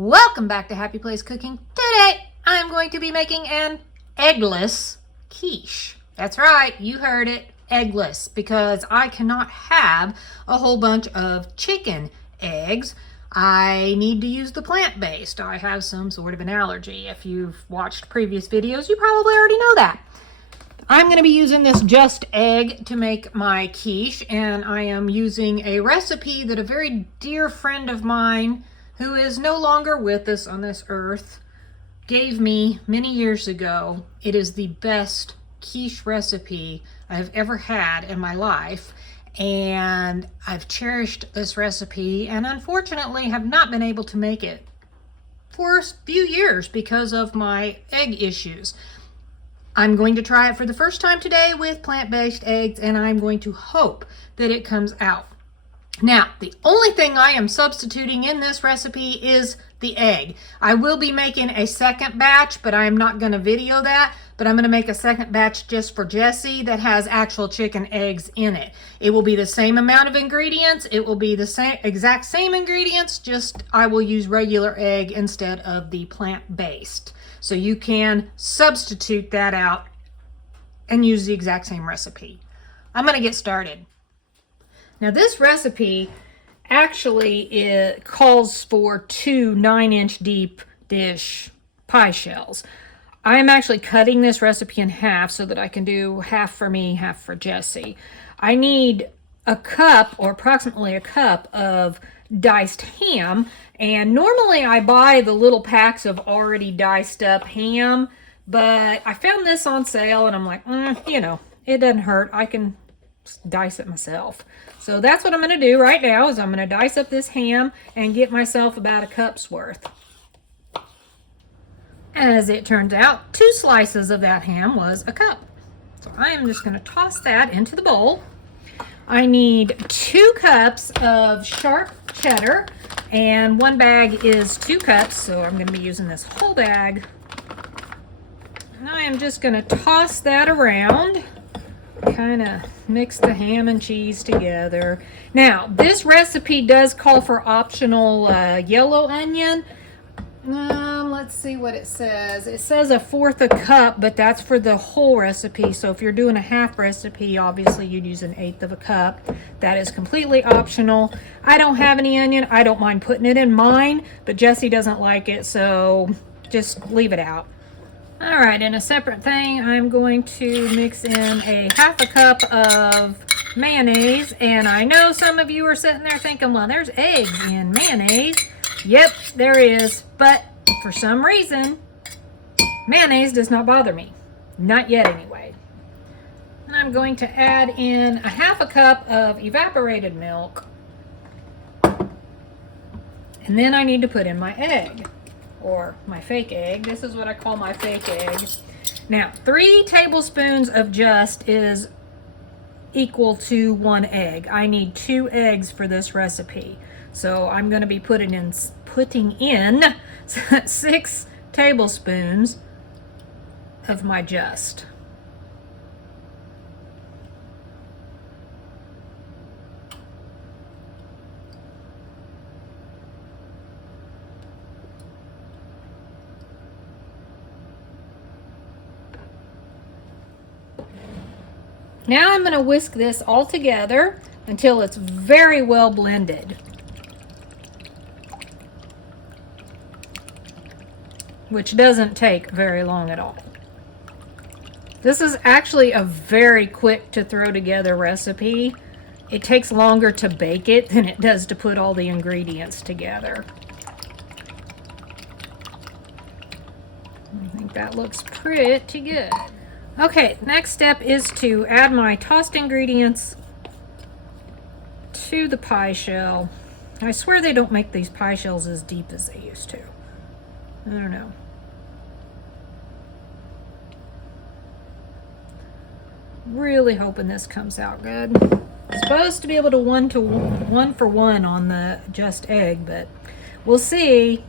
Welcome back to Happy Place Cooking. Today I'm going to be making an eggless quiche. That's right, you heard it, eggless, because I cannot have a whole bunch of chicken eggs. I need to use the plant-based. I have some sort of an allergy. If you've watched previous videos, you probably already know that. I'm going to be using this just egg to make my quiche, and I am using a recipe that a very dear friend of mine who is no longer with us on this earth gave me many years ago. It is the best quiche recipe I've ever had in my life, and I've cherished this recipe and unfortunately have not been able to make it for a few years because of my egg issues. I'm going to try it for the first time today with plant-based eggs, and I'm going to hope that it comes out. Now, the only thing I am substituting in this recipe is the egg. I will be making a second batch, but I'm not going to video that. But I'm going to make a second batch just for Jessie that has actual chicken eggs in it. It will be the same amount of ingredients. It will be the exact same ingredients, just I will use regular egg instead of the plant-based. So you can substitute that out and use the exact same recipe. I'm going to get started. Now this recipe actually calls for 2 9-inch deep dish pie shells. I'm actually cutting this recipe in half so that I can do half for me, half for Jessie. I need a cup, or approximately a cup, of diced ham, and normally I buy the little packs of already diced up ham, but I found this on sale and I'm like, it doesn't hurt. I can dice it myself. So that's what I'm going to do right now, is I'm going to dice up this ham and get myself about a cup's worth. As it turns out, 2 slices of that ham was a cup. So I am just going to toss that into the bowl. I need 2 cups of sharp cheddar, and 1 bag is 2 cups, so I'm going to be using this whole bag. And I am just going to toss that around, kind of mix the ham and cheese together. Now, this recipe does call for optional yellow onion. Let's see what it says. It says 1/4 cup, but that's for the whole recipe. So if you're doing a half recipe, obviously you'd use 1/8 cup. That is completely optional. I don't have any onion. I don't mind putting it in mine, but Jessie doesn't like it, so just leave it out. All right, in a separate thing, I'm going to mix in a 1/2 cup of mayonnaise. And I know some of you are sitting there thinking, well, there's eggs in mayonnaise. Yep, there is, but for some reason, mayonnaise does not bother me. Not yet, anyway. And I'm going to add in a 1/2 cup of evaporated milk. And then I need to put in my egg, or my fake egg. This is what I call my fake egg. Now, 3 tablespoons of just is equal to 1 egg. I need 2 eggs for this recipe. So I'm going to be putting in 6 tablespoons of my just. Now I'm going to whisk this all together until it's very well blended, which doesn't take very long at all. This is actually a very quick to throw together recipe. It takes longer to bake it than it does to put all the ingredients together. I think that looks pretty good. Okay, next step is to add my tossed ingredients to the pie shell. I swear they don't make these pie shells as deep as they used to. I don't know. Really hoping this comes out good. I'm supposed to be able to 1 for 1 on the just egg, but we'll see.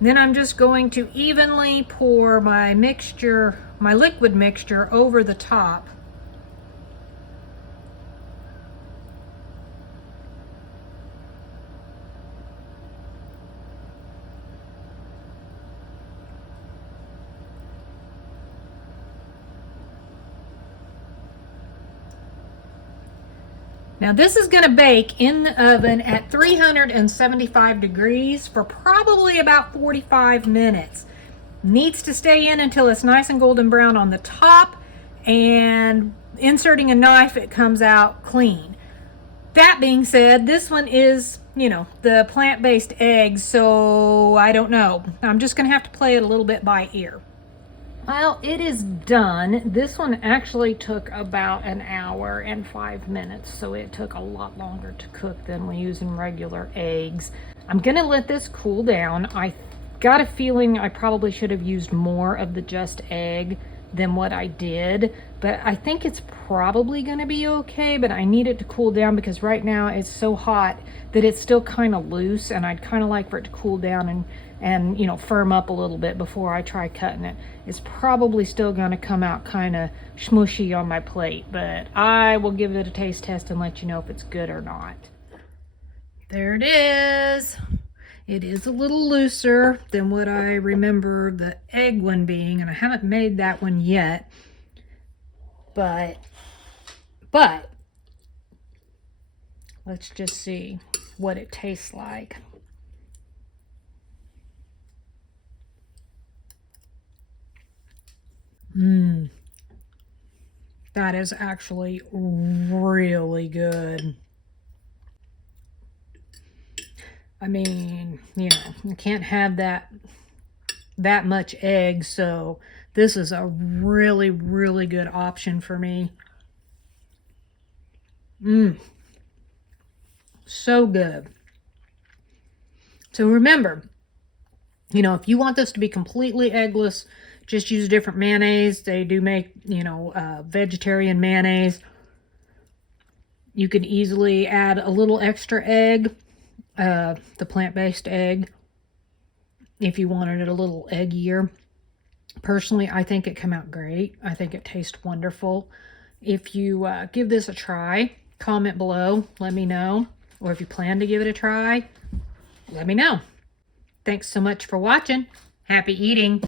Then I'm just going to evenly pour my mixture, my liquid mixture, over the top. Now this is going to bake in the oven at 375 degrees for probably about 45 minutes. Needs to stay in until it's nice and golden brown on the top, and inserting a knife, it comes out clean. That being said, this one is, the plant-based eggs, so I don't know. I'm just going to have to play it a little bit by ear. Well, it is done. This one actually took about an hour and 5 minutes, so it took a lot longer to cook than when using regular eggs. I'm going to let this cool down. I got a feeling I probably should have used more of the just egg than what I did, but I think it's probably going to be okay. But I need it to cool down because right now it's so hot that it's still kind of loose, and I'd kind of like for it to cool down and firm up a little bit before I try cutting it. It's probably still going to come out kind of smushy on my plate, but I will give it a taste test and let you know if it's good or not. There it is. It is a little looser than what I remember the egg one being, and I haven't made that one yet. But let's just see what it tastes like. That is actually really good. I mean, you can't have that much egg, so this is a really, really good option for me. So good. So remember, if you want this to be completely eggless, just use different mayonnaise. They do make, vegetarian mayonnaise. You can easily add a little extra egg, the plant-based egg, if you wanted it a little eggier. Personally, I think it came out great. I think it tastes wonderful. If you give this a try, comment below, let me know. Or if you plan to give it a try, let me know. Thanks so much for watching. Happy eating.